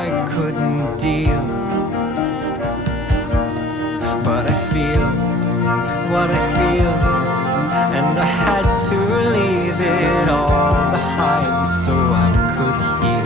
I couldn't deal. But I feel what I feel, and I had to leave it all behind so I could heal.